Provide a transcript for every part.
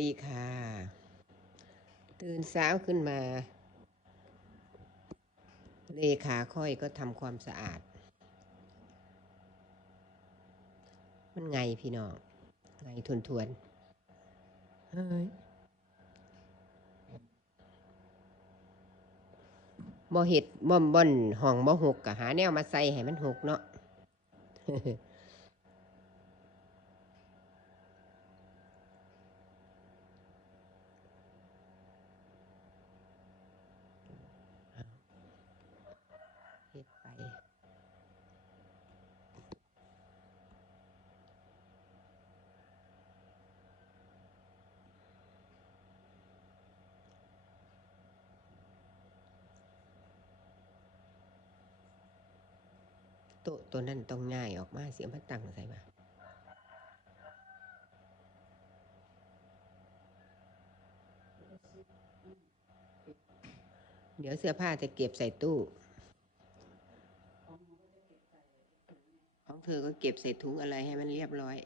ดีค่ะ ตื่นเช้าขึ้นมา เลขาค่อยก็ทำความสะอาด มันไงพี่น้อง ไงทวนทวนๆเฮ้ยบ่เห็ดบ่มบ่อนห้องบ่หกกะหาแนวมาใส่ให้มันหกเนาะ ต๊ะตัวนั้นต้องง่ายออกมาเสียมันตั้งใส่มาเดี๋ยวเสื้อผ้าจะเก็บใส่ตู้ ของเธอก็เก็บใส่ถุงอะไรให้มันเรียบร้อย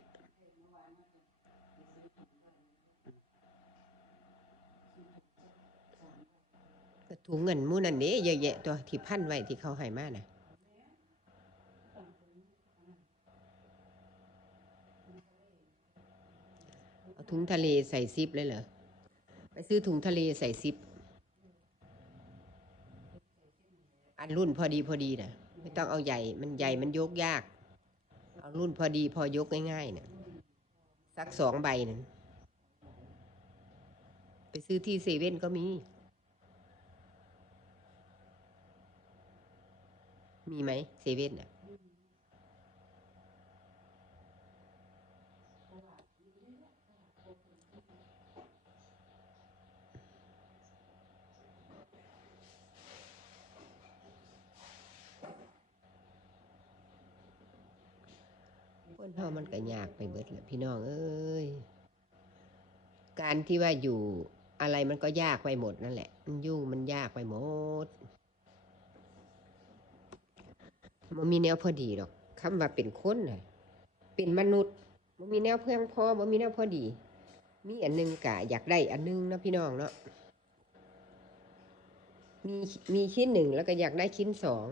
ถุงเงินมู่นั่นเด้เยอะแยะตัวที่พันไว้ที่เขาให้มาน่ะ เอาถุงทะเลใส่ซิปเลยเหรอ ไปซื้อถุงทะเลใส่ซิป อันรุ่นพอดีพอดีนะไม่ต้องเอาใหญ่ มันใหญ่มันยกยาก เอารุ่นพอดีพอยกง่ายๆนะสักสองใบนั้นไปซื้อที่เซเว่นก็มี มีไหมเซเว่นอะ คนเฮามันก็ยากไปเบิดแหละพี่น้องเอ้ย การที่ว่าอยู่อะไรมันก็ยากไปหมดนั่นแหละ มันยุ่งมันยากไปหมดมันมีแนวพอดีหรอกคำว่าเป็นคนน่ะเป็นมนุษย์มันมีแนวเพียงพอมันมีแนวพอดี มีอันหนึงกะอยากได้อันหนึงนะพี่น้องเนาะมีมีชิ้นหนึ่งแล้วก็อยากได้ชิ้นสอง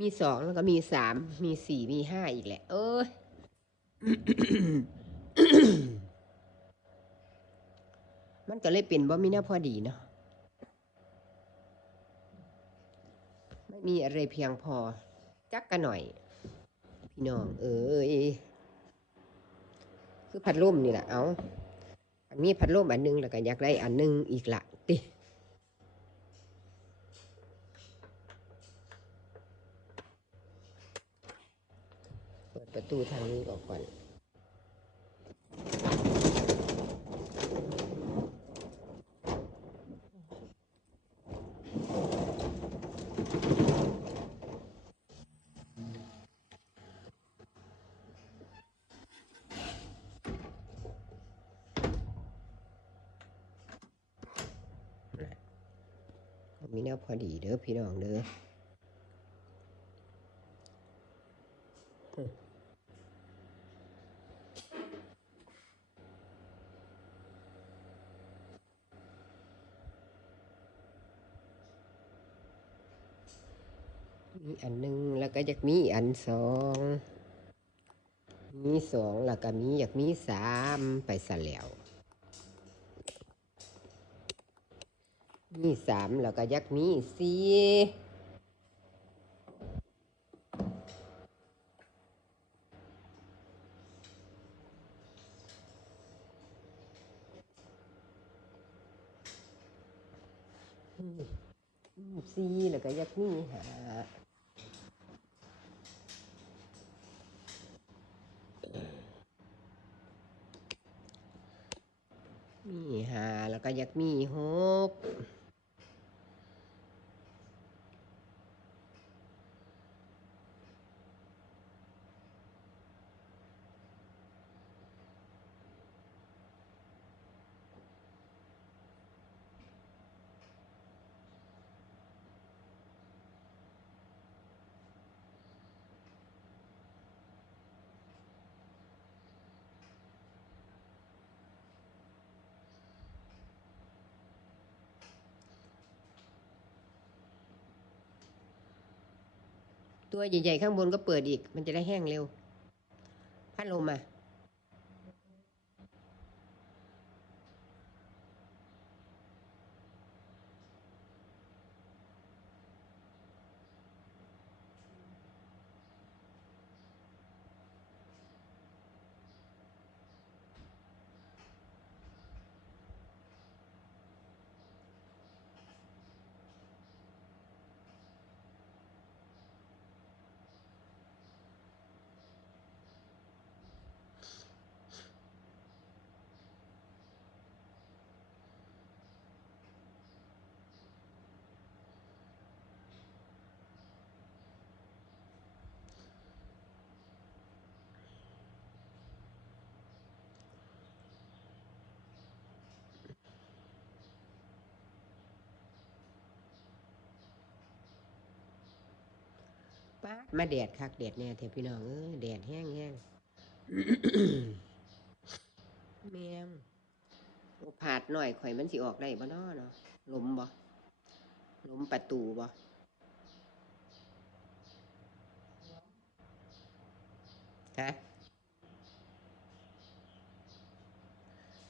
มีสองแล้วก็มีสาม มีสี่มีห้าอีกแหละ เอ้ย มันก็เลยเป็นบ่มีแนวพอดีเนาะไม่มีอะไรเพียงพอ จักกันหน่อย พี่น้อง เอ้ยคือพัดลมนี่แหละเอาอันนี้พัดลมอันหนึงแล้วก็อยากได้อันหนึงอีกละติ ประตูทางนี้ออกก่อน มีแนวพอดีเด้อพี่น้องเด้อ มีอันหนึ่งแล้วก็อยากมีอันสองมีสองแล้วก็มีอยากมีสามไปซะแล้วมีสามแล้วก็อยากมีสี่สี่แล้วก็ยากมีห้า มีห้าแล้วก็อยาก มีห ตัวใหญ่ๆข้างบนก็เปิดอีก มันจะได้แห้งเร็ว พัดลมอะ ป้าดมาแดดคักแดดแน่เถอะพี่น้องเอ้ยแดดแห้งแห้งแมงโอผาดหน่อยข่อยมันสิออกได้บ่น้อเนาะลมบ่ลมประตูบ่ฮะ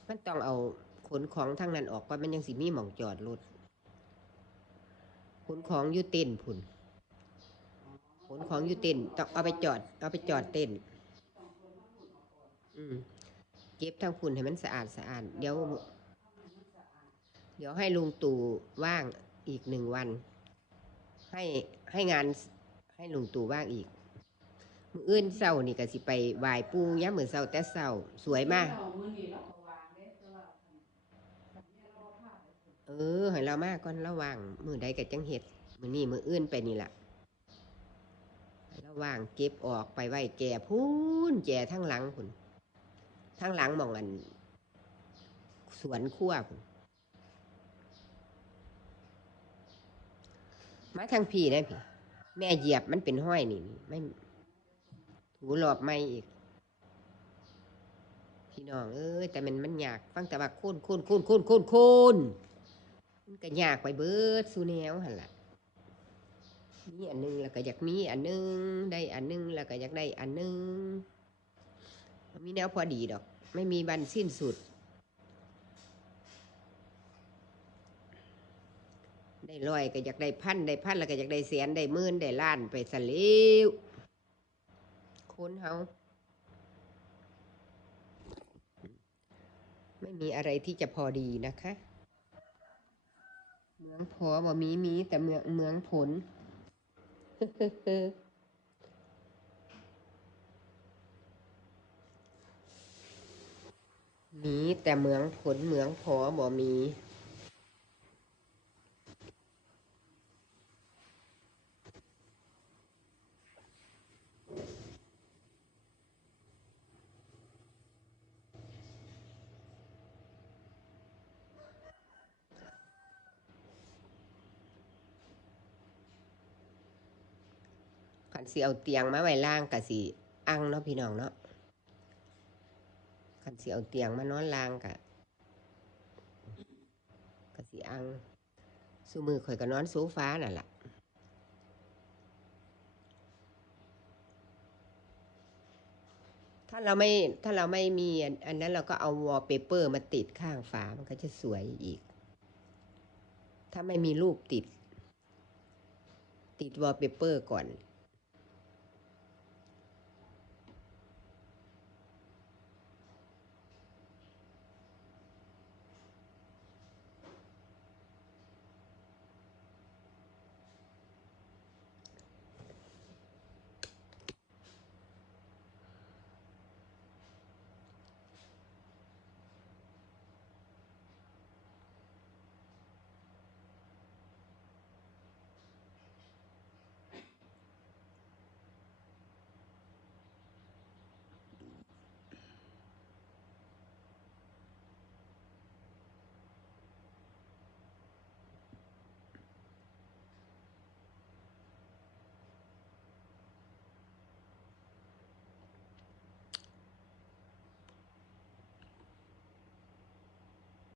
มันต้องเอาขนของทั้งนั้นออกก่อนมันยังสิมีหม่องจอดรถขนของอยู่เต้นพุ่นข นของอยู่เต็นต้องเอาไปจอด เอาไปจอดเต็นอืมเก็บทั้งฝุ่นให้มันสะอาดสะอาดเดี๋ยว เดี๋ยวให้ลุงตู่ว่างอีกหนึ่งวัน ให้ให้งานให้ลุงตู่ว่างอีกมืออื่นเศร้านี่ก็สิไปไหว้ปูย้ำมือเศร้าแต่เศร้าสวยมาก เออให้เรามากก่อนระว่างมือใดก็จังเห็ดมือนี่มืออื่นไปนี่แหละ ว่างเก็บออกไปไว้แก่พูนแก่ทั้งหลังคุณทั้งหลังมองอัน สวนครัวคุณมาทางพี่นะพี่แม่เหยียบมันเป็นห้อยนี่ไม่ถูหลอบไม่อีก พี่น้องเอ้ยแต่มันมันยากฟังแต่ว่าโค่นโค่นโค่นโค่นโค่นโค่นมันก็ยากไปเบิดสูแนวหันละ มีอันหนึงแล้วก็อยากมีอันหนึง ได้อันหนึงแล้วก็อยากได้อันหนึง มีแนวพอดีดอก ไม่มีบันสิ้นสุด ได้ร้อยก็อยากได้พันได้พันแล้วก็อยากได้แสนได้หมื่นได้ล้านไปสลิวคนเฮาไม่มีอะไรที่จะพอดีนะคะ เมืองพอบ่มีมีแต่เมืองเมืองผล มีแต่เหมืองผลเหมืองพอบ่มี ขันสิเอาเตียงมาไว้ล่างกะสิอังเนาะพี่น้องเนาะขันสิเอาเตียงมานอนล่างกะกะสิอังสูมือข่อยก็นอนโซฟานั่นแหละถ้าเราไม่ถ้าเราไม่มีอันนั้นเราก็เอาวอลเปเปอร์มาติดข้างฝามันก็จะสวยอีก ถ้าไม่มีรูปติด ติดวอลเปเปอร์ก่อน